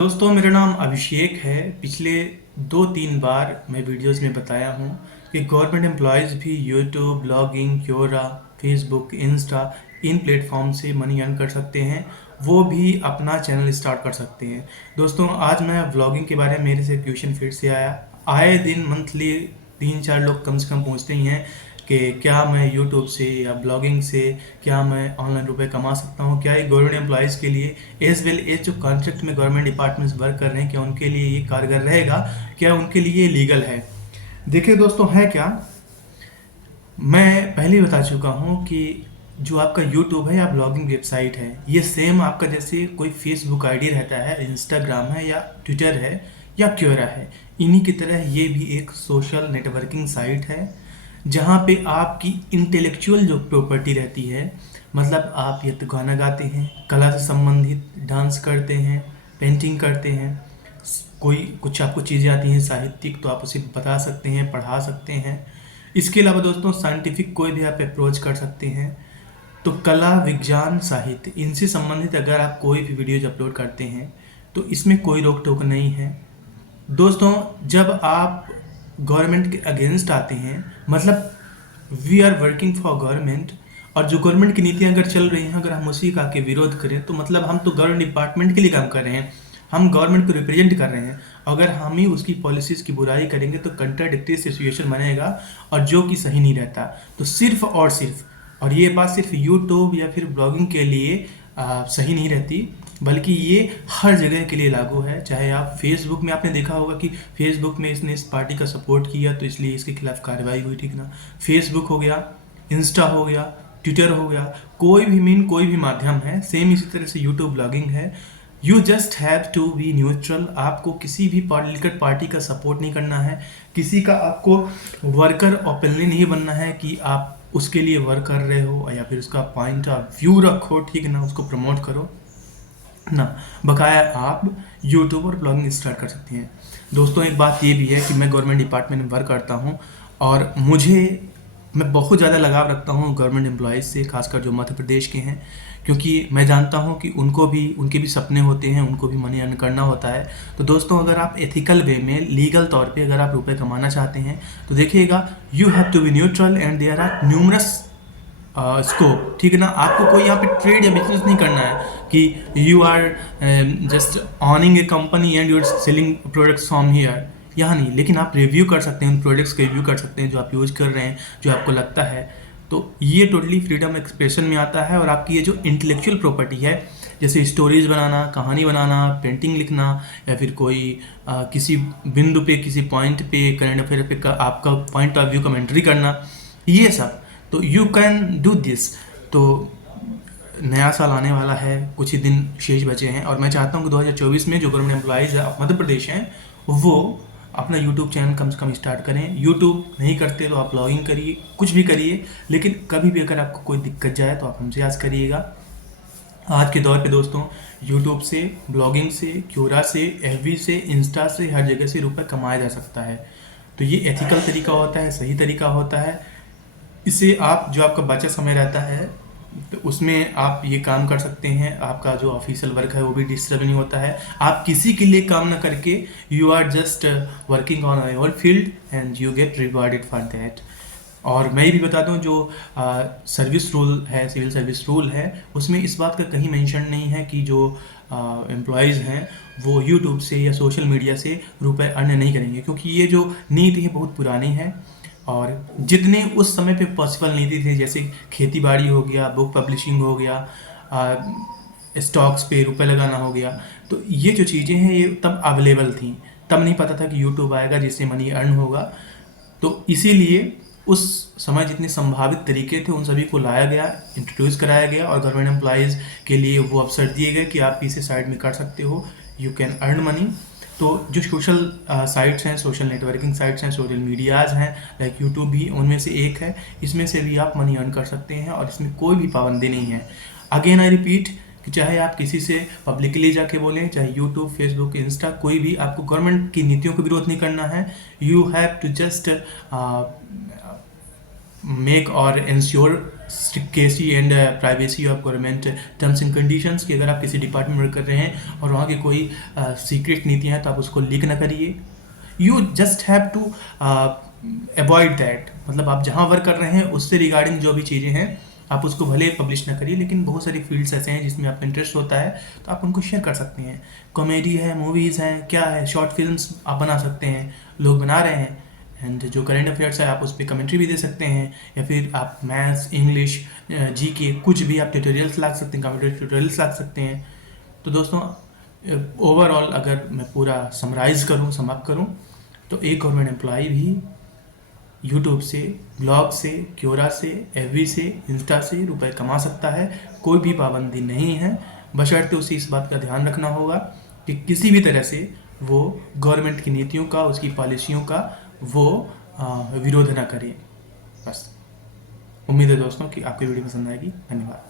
दोस्तों मेरा नाम अभिषेक है। पिछले 2-3 बार मैं वीडियोस में बताया हूँ कि गवर्नमेंट एम्प्लॉयज़ भी YouTube, blogging, Quora, Facebook, Insta इन प्लेटफॉर्म से मनी अर्न कर सकते हैं। वो भी अपना चैनल स्टार्ट कर सकते हैं। दोस्तों आज मैं व्लॉगिंग के बारे में मेरे से क्वेश्चन फिर से आया। आए दिन मंथली 3-4 लोग कम से कम पूछते ही हैं कि क्या मैं यूट्यूब से या ब्लॉगिंग से क्या मैं ऑनलाइन रुपए कमा सकता हूँ, क्या ये गवर्नमेंट एम्प्लॉयज़ के लिए एज वेल एज जो कॉन्ट्रैक्ट में गवर्नमेंट डिपार्टमेंट्स वर्क कर रहे हैं क्या उनके लिए ये कारगर रहेगा, क्या उनके लिए ये लीगल है। देखिए दोस्तों, है क्या, मैं पहले ही बता चुका हूँ कि जो आपका यूट्यूब है या ब्लॉगिंग वेबसाइट है ये सेम आपका जैसे कोई फेसबुक आईडी रहता है, इंस्टाग्राम है या ट्विटर है या क्योरा है, इन्हीं की तरह ये भी एक सोशल नेटवर्किंग साइट है जहाँ पे आपकी इंटेलेक्चुअल जो प्रॉपर्टी रहती है, मतलब आप या तो गाना गाते हैं, कला से संबंधित डांस करते हैं, पेंटिंग करते हैं, कोई कुछ आपको चीज़ें आती हैं साहित्यिक तो आप उसे बता सकते हैं, पढ़ा सकते हैं। इसके अलावा दोस्तों साइंटिफिक कोई भी आप अप्रोच कर सकते हैं। तो कला, विज्ञान, साहित्य इनसे संबंधित अगर आप कोई भी वीडियोज अपलोड करते हैं तो इसमें कोई रोक टोक नहीं है। दोस्तों जब आप गवर्नमेंट के अगेंस्ट आते हैं, मतलब we are working for government, और जो गवर्नमेंट की नीतियां अगर चल रही हैं अगर हम उसी का के विरोध करें तो मतलब हम तो गवर्नमेंट डिपार्टमेंट के लिए काम कर रहे हैं, हम गवर्नमेंट को रिप्रेजेंट कर रहे हैं। अगर हम ही उसकी पॉलिसीज़ की बुराई करेंगे तो कंट्राडिक्टरी सिचुएशन बनेगा और जो कि सही नहीं रहता। तो सिर्फ और सिर्फ, और ये बात सिर्फ यूट्यूब या फिर ब्लॉगिंग के लिए सही नहीं रहती, बल्कि ये हर जगह के लिए लागू है। चाहे आप फेसबुक में, आपने देखा होगा कि फेसबुक में इसने इस पार्टी का सपोर्ट किया तो इसलिए इसके खिलाफ कार्रवाई हुई, ठीक ना। फेसबुक हो गया, इंस्टा हो गया, ट्विटर हो गया, कोई भी कोई भी माध्यम है, सेम इसी तरह से यूट्यूब ब्लॉगिंग है। You just have to be neutral. आपको किसी भी पॉलिटिकल पार्टी का सपोर्ट नहीं करना है, किसी का आपको वर्कर ओपनली नहीं बनना है कि आप उसके लिए वर्क कर रहे हो या फिर उसका पॉइंट ऑफ व्यू रखो, ठीक ना, उसको प्रमोट करो ना। बकाया आप यूट्यूब और ब्लॉगिंग स्टार्ट कर सकती हैं। दोस्तों एक बात ये भी है कि मैं गवर्नमेंट डिपार्टमेंट में वर्क करता हूँ और मैं बहुत ज़्यादा लगाव रखता हूँ गवर्नमेंट एम्प्लॉयज़ से, खासकर जो मध्य प्रदेश के हैं, क्योंकि मैं जानता हूँ कि उनके भी सपने होते हैं, उनको भी मनी अर्न करना होता है। तो दोस्तों अगर आप एथिकल वे में, लीगल तौर पे अगर आप रुपए कमाना चाहते हैं तो देखिएगा, you have to be neutral and there are numerous scope, ठीक है ना। आपको कोई यहाँ पे ट्रेड या बिजनेस नहीं करना है कि you are just owning a company and you are selling products from here, यहाँ नहीं। लेकिन आप रिव्यू कर सकते हैं, उन प्रोडक्ट्स का रिव्यू कर सकते हैं जो आप यूज कर रहे हैं, जो आपको लगता है। तो ये टोटली फ्रीडम एक्सप्रेशन में आता है। और आपकी ये जो इंटेलेक्चुअल प्रॉपर्टी है, जैसे स्टोरीज बनाना, कहानी बनाना, पेंटिंग लिखना, या फिर कोई किसी बिंदु पे, किसी पॉइंट पे, करंट अफेयर पे आपका पॉइंट ऑफ व्यू कमेंट्री करना, ये सब, तो यू कैन डू दिस। तो नया साल आने वाला है, कुछ ही दिन शेष बचे हैं और मैं चाहता हूँ कि 2024 में जो गवर्नमेंट एम्प्लॉयज़ मध्य प्रदेश हैं वो अपना यूट्यूब चैनल कम से कम स्टार्ट करें। यूट्यूब नहीं करते तो आप ब्लॉगिंग करिए, कुछ भी करिए, लेकिन कभी भी अगर आपको कोई दिक्कत जाए तो आप हमसे आज करिएगा। आज के दौर पे दोस्तों यूट्यूब से, ब्लॉगिंग से, क्योरा से, एफबी से, इंस्टा से, हर जगह से रुपए कमाया जा सकता है। तो ये एथिकल तरीका होता है, सही तरीका होता है। इससे आप जो आपका बचा समय रहता है तो उसमें आप ये काम कर सकते हैं। आपका जो ऑफिशियल वर्क है वो भी डिस्टर्ब नहीं होता है। आप किसी के लिए काम ना करके you are just working on your field and you get rewarded for that. और मैं ये भी बता दूं, जो सर्विस रूल है, सिविल सर्विस रूल है, उसमें इस बात का कहीं मेंशन नहीं है कि जो एम्प्लॉयज़ हैं वो यूट्यूब से या सोशल मीडिया से रुपए अर्न नहीं करेंगे, क्योंकि ये जो नीति है बहुत पुरानी है। और जितने उस समय पे पॉसिबल नीति थे, जैसे खेती बाड़ी हो गया, बुक पब्लिशिंग हो गया, स्टॉक्स पे रुपए लगाना हो गया, तो ये जो चीज़ें हैं ये तब अवेलेबल थी। तब नहीं पता था कि यूट्यूब आएगा जिससे मनी अर्न होगा। तो इसीलिए उस समय जितने संभावित तरीके थे उन सभी को लाया गया, इंट्रोड्यूस कराया गया और गवर्नमेंट एम्प्लॉयज़ के लिए वो अवसर दिए गए कि आप इसे साइड में कर सकते हो, यू कैन अर्न मनी। तो जो सोशल साइट्स हैं, सोशल नेटवर्किंग साइट्स हैं, सोशल मीडियाज़ हैं, लाइक यूट्यूब भी उनमें से एक है, इसमें से भी आप मनी अर्न कर सकते हैं और इसमें कोई भी पाबंदी नहीं है। अगेन आई रिपीट कि चाहे आप किसी से पब्लिकली जाके बोलें, चाहे यूट्यूब, फेसबुक, इंस्टा, कोई भी, आपको गवर्नमेंट की नीतियों का विरोध नहीं करना है। You have to just make और ensure security and privacy of government terms and conditions कि अगर आप किसी डिपार्टमेंट में वर्क कर रहे हैं और वहाँ की कोई सीक्रेट नीतियाँ हैं तो आप उसको लीक ना करिए। You just have to avoid that, मतलब आप जहाँ वर्क कर रहे हैं उससे रिगार्डिंग जो भी चीज़ें हैं आप उसको भले पब्लिश ना करिए, लेकिन बहुत सारी फील्ड्स ऐसे हैं जिसमें आपका इंटरेस्ट होता है तो आप उनको शेयर कर सकते हैं। कॉमेडी है, मूवीज़ हैं, क्या है, शॉर्ट फिल्म्स आप बना सकते हैं, लोग बना रहे हैं। एंड जो करंट अफेयर्स है आप उस पर कमेंट्री भी दे सकते हैं, या फिर आप मैथ्स, इंग्लिश, जीके कुछ भी आप ट्यूटोरियल्स ला सकते हैं, कंप्यूटर ट्यूटोरियल्स ला सकते हैं। तो दोस्तों ओवरऑल अगर मैं पूरा समराइज़ करूँ, समाप्त करूँ, तो एक गवर्नमेंट एम्प्लॉय भी यूट्यूब से, ब्लॉग से, क्योरा से, एफबी से, इंस्टा से रुपए कमा सकता है। कोई भी पाबंदी नहीं है, बशर्ते उसे इस बात का ध्यान रखना होगा कि किसी भी तरह से वो गवर्नमेंट की नीतियों का, उसकी पॉलिसियों का वो विरोध ना करे। बस उम्मीद है दोस्तों कि आपको वीडियो पसंद आएगी। धन्यवाद।